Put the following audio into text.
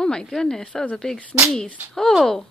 Oh my goodness, that was a big sneeze. Oh!